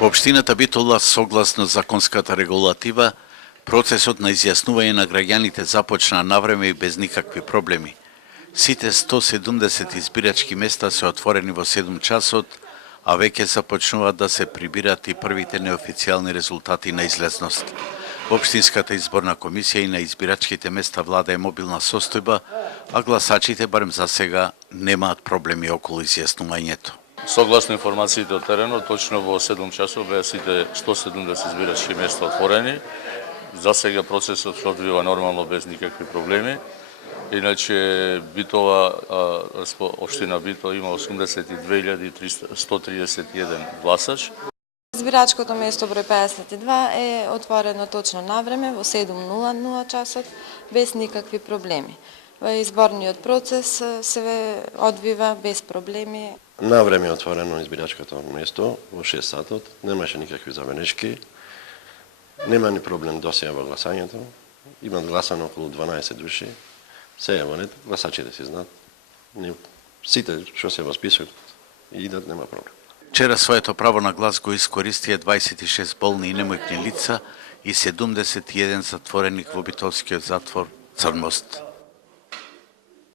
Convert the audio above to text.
Во општината Битола, согласно законската регулатива, процесот на изјаснување на граѓаните започна навреме и без никакви проблеми. Сите 170 избирачки места се отворени во 7 часот, а веќе започнуваат да се прибират и првите неофицијални резултати на излезност. Во Општинската изборна комисија и на избирачките места владае мобилна состојба, а гласачите барем за сега немаат проблеми околу изјаснувањето. Согласно информациите од теренот, точно во 7 часот беа сите 170 избирачки места отворени. За сега процесот се одвива нормално без никакви проблеми. Иначе Битола, општина Битола има 82.131 гласач. Избирачкото место број 52 е отворено точно навреме во 7:00 часот без никакви проблеми. Изборниот процес се одвива без проблеми. Навреме отворено избирачкото место во 6 сатот, немаше никакви забелешки. Нема ни проблем досега во гласањето. Имат гласано околу 12 души. Се е во ред, гласачите си знаат. Сите што се восписуваат и идат, нема проблем. Вчера своето право на глас го искористија 26 болни и немојни лица и 71 затвореник во битолскиот затвор Црнмост.